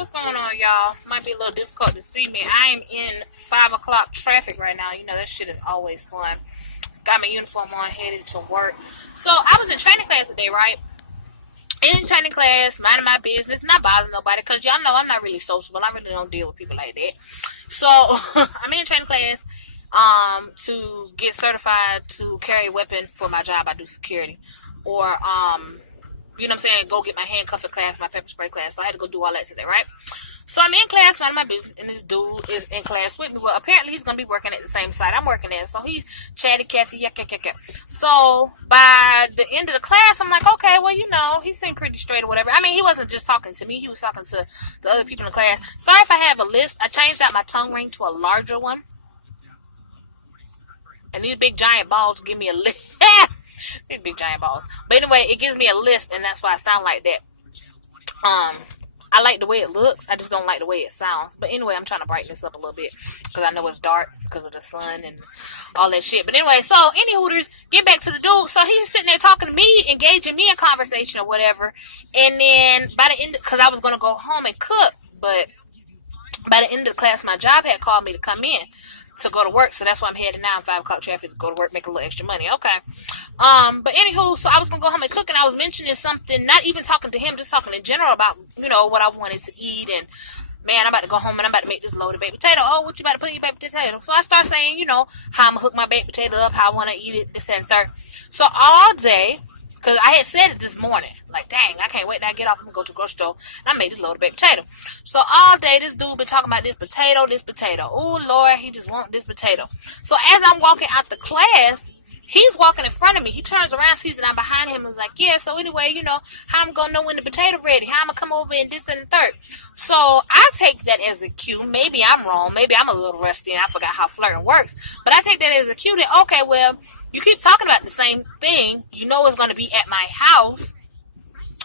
What's going on, y'all? Might be a little difficult to see me. I am in 5 o'clock traffic right now. You know, that shit is always fun. Got my uniform on, headed to work. So, I was in training class today, right? In training class, minding my business, not bothering nobody, because y'all know I'm not really sociable. I really don't deal with people like that. So, I'm in training class to get certified to carry a weapon for my job. I do security. Or, you know what I'm saying, go get my handcuffing class, my pepper spray class. So I had to go do all that today, right? So I'm in class, minding my business, and this dude is in class with me. Well, apparently he's going to be working at the same site I'm working at. So he's chatty Cathy, yuck. So by the end of the class, I'm like, okay, well, you know, he seemed pretty straight or whatever. I mean, he wasn't just talking to me. He was talking to the other people in the class. Sorry if I have a list. I changed out my tongue ring to a larger one. And these big giant balls give me a list. These big giant balls. But anyway, it gives me a list, and that's why I sound like that. I like the way it looks. I just don't like the way it sounds. But anyway, I'm trying to brighten this up a little bit because I know it's dark because of the sun and all that shit. But anyway, so any hooters, get back to the dude. So he's sitting there talking to me, engaging me in conversation or whatever. And then by the end, because I was going to go home and cook, but by the end of the class, my job had called me to come in to go to work, so that's why I'm heading now in 5 o'clock traffic to go to work, make a little extra money. Okay. But anywho, so I was gonna go home and cook, and I was mentioning something, not even talking to him, just talking in general about, you know, what I wanted to eat, and man, I'm about to go home and I'm about to make this loaded baked potato. Oh, what you about to put in your baked potato? So I start saying, you know, how I'm gonna hook my baked potato up, how I want to eat it, this and third. So all day, because I had said it this morning, like, dang, I can't wait till I get off and go to the grocery store, and I made this loaded baked potato. So all day, this dude been talking about this potato. Oh, Lord, he just want this potato. So as I'm walking out the class, he's walking in front of me. He turns around, sees that I'm behind him, and is like, yeah, so anyway, you know, how I'm going to know when the potato ready, how I'm going to come over and this and the third. So I take that as a cue. Maybe I'm wrong. Maybe I'm a little rusty and I forgot how flirting works. But I take that as a cue that, okay, well, you keep talking about the same thing. You know it's going to be at my house.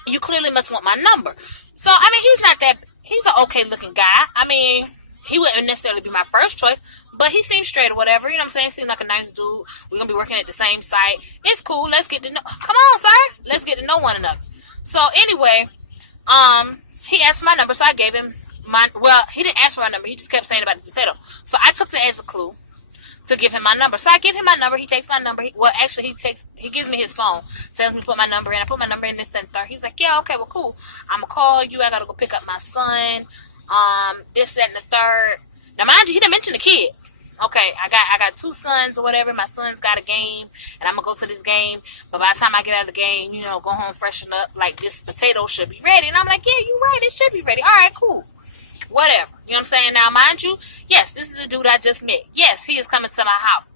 You clearly must want my number. So, I mean, he's an okay-looking guy. I mean, he wouldn't necessarily be my first choice, but he seems straight or whatever. You know what I'm saying? Seems like a nice dude. We're going to be working at the same site. It's cool. Let's get to know. Come on, sir. Let's get to know one another. So, anyway, he asked for my number, so I gave him he didn't ask for my number. He just kept saying about this potato. So, I took that as a clue to give him my number. So I give him my number. He takes my number. He gives me his phone. Tells me to put my number in. I put my number in this and third. He's like, yeah, okay, well, cool. I'm going to call you. I got to go pick up my son. This, that, and the third. Now, mind you, he didn't mention the kids. Okay, I got 2 sons or whatever. My son's got a game, and I'm going to go to this game. But by the time I get out of the game, you know, go home, freshen up, like, this potato should be ready. And I'm like, yeah, you're right. It should be ready. All right, cool. Whatever. You know what I'm saying? Now, mind you, yes, this is the dude I just met. Yes, he is coming to my house.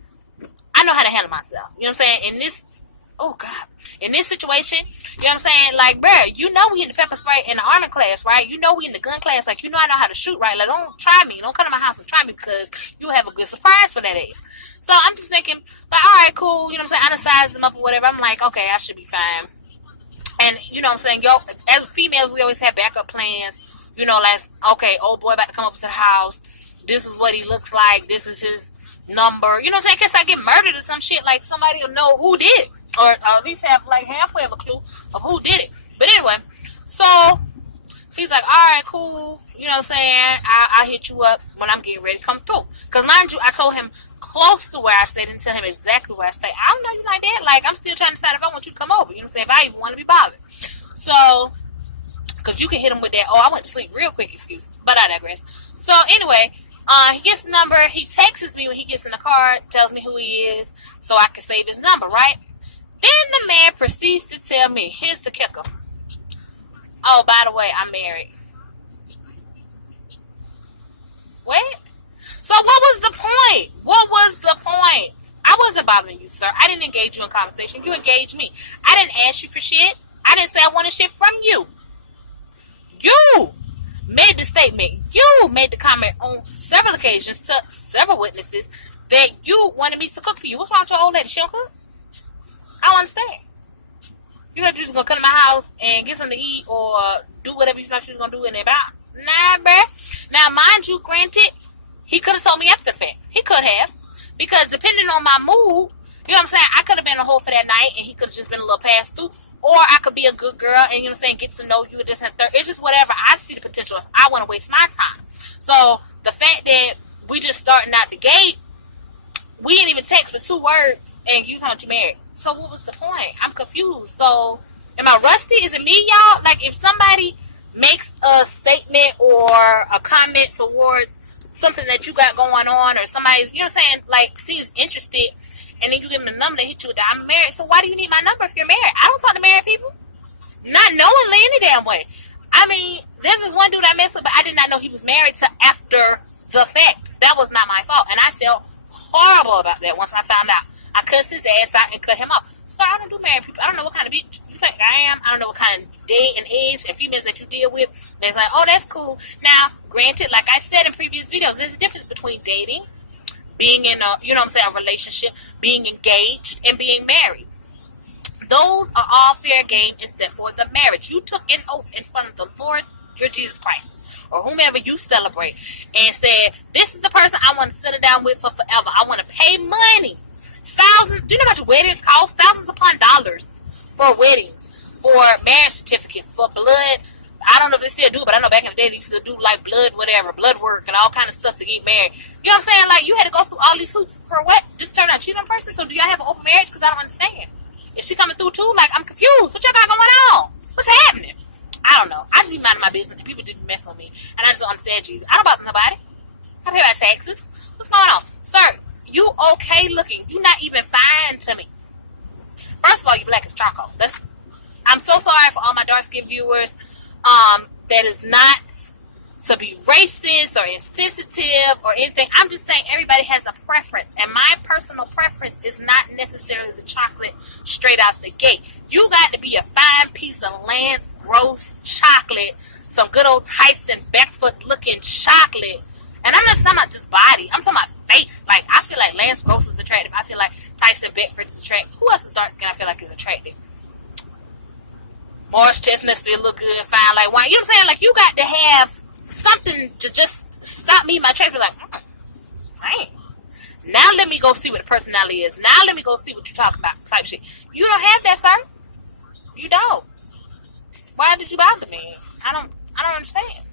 I know how to handle myself. You know what I'm saying? In this situation, you know what I'm saying? Like, bruh, you know we in the pepper spray in the army class, right? You know we in the gun class. Like, you know I know how to shoot, right? Like, don't try me. Don't come to my house and try me because you'll have a good surprise for that age. So, I'm just thinking, like, all right, cool. You know what I'm saying? I done sized them up or whatever. I'm like, okay, I should be fine. And, you know what I'm saying? Yo, as females, we always have backup plans. You know, like, okay, old boy about to come up to the house. This is what he looks like. This is his number. You know what I'm saying? In case I get murdered or some shit, like, somebody will know who did it. Or at least have, like, halfway of a clue of who did it. But anyway, so he's like, all right, cool. You know what I'm saying? I'll hit you up when I'm getting ready to come through. Because, mind you, I told him close to where I stayed. Didn't tell him exactly where I stayed. I don't know you like that. Like, I'm still trying to decide if I want you to come over. You know what I'm saying? If I even want to be bothered. So, because you can hit him with that, oh, I went to sleep real quick excuse. But I digress. So, anyway, he gets the number. He texts me when he gets in the car, tells me who he is, so I can save his number, right? Then the man proceeds to tell me, here's the kicker. Oh, by the way, I'm married. Wait. So what was the point? What was the point? I wasn't bothering you, sir. I didn't engage you in conversation. You engaged me. I didn't ask you for shit. I didn't say I wanted shit from you. You made the statement. You made the comment on several occasions to several witnesses that you wanted me to cook for you. What's wrong with your old lady? She don't cook? I don't understand. You thought you was going to come to my house and get something to eat or do whatever you thought you was going to do in their house. Nah, bruh. Now, mind you, granted, he could have told me after the fact. He could have. Because depending on my mood, You know what I'm saying? I could have been a hoe for that night, and he could have just been a little pass through. Or I could be a good girl, and you know what I'm saying, get to know you, this and third. It's just whatever. I see the potential if I want to waste my time. So the fact that we just starting out the gate, we didn't even text for 2 words, and you talking about you married. So what was the point? I'm confused. So am I rusty? Is it me, y'all? Like, if somebody makes a statement or a comment towards something that you got going on, or somebody, you know what I'm saying, like, seems interested, and then you give them the number, they hit you with that, I'm married. So why do you need my number if you're married? I don't talk to married people. Not knowingly any damn way. I mean, there's this one dude I messed with, but I did not know he was married till after the fact. That was not my fault. And I felt horrible about that once I found out. I cussed his ass out and cut him off. So I don't do married people. I don't know what kind of bitch you think I am. I don't know what kind of day and age and females that you deal with. They're like, oh, that's cool. Now, granted, like I said in previous videos, there's a difference between dating, being in a, you know what I'm saying, a relationship, being engaged, and being married. Those are all fair game except for the marriage. You took an oath in front of the Lord, your Jesus Christ, or whomever you celebrate, and said, this is the person I want to settle down with for forever. I want to pay money. Thousands. Do you know how much weddings cost? Thousands upon dollars for weddings, for marriage certificates, for blood. I don't know if they still do, but I know back in the day they used to do like blood, whatever, blood work and all kind of stuff to get married. You know what I'm saying? Like, you had to go through all these hoops for what? Just turn out cheat on a person? So do y'all have an open marriage? Because I don't understand. Is she coming through too? Like, I'm confused. What y'all got going on? What's happening? I don't know. I just be minding my business, and people just mess with me, and I just don't understand Jesus. I don't bother nobody. I pay my taxes. What's going on, sir? You okay looking? You not even fine to me. First of all, you black as charcoal. I'm so sorry for all my dark skinned viewers. That is not to be racist or insensitive or anything. I'm just saying everybody has a preference, and my personal preference is not necessarily the chocolate straight out the gate. You got to be a fine piece of Lance Gross chocolate, some good old Tyson Beckford looking chocolate. And I'm not talking about just body. I'm talking about face. Like, I feel like Lance Gross is attractive. I feel like Tyson Beckford is attractive. Who else is dark skin I feel like is attractive? Morris Chestnut still look good, fine like wine. You know what I'm saying? Like, you got to have something to just stop me in my tracks. Like, dang. Now let me go see what the personality is. Now let me go see what you're talking about, type shit. You don't have that, sir. You don't. Why did you bother me? I don't understand.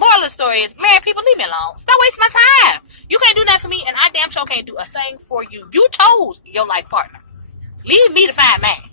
Moral of the story is, married people, leave me alone. Stop wasting my time. You can't do nothing for me, and I damn sure can't do a thing for you. You chose your life partner. Leave me to find mine.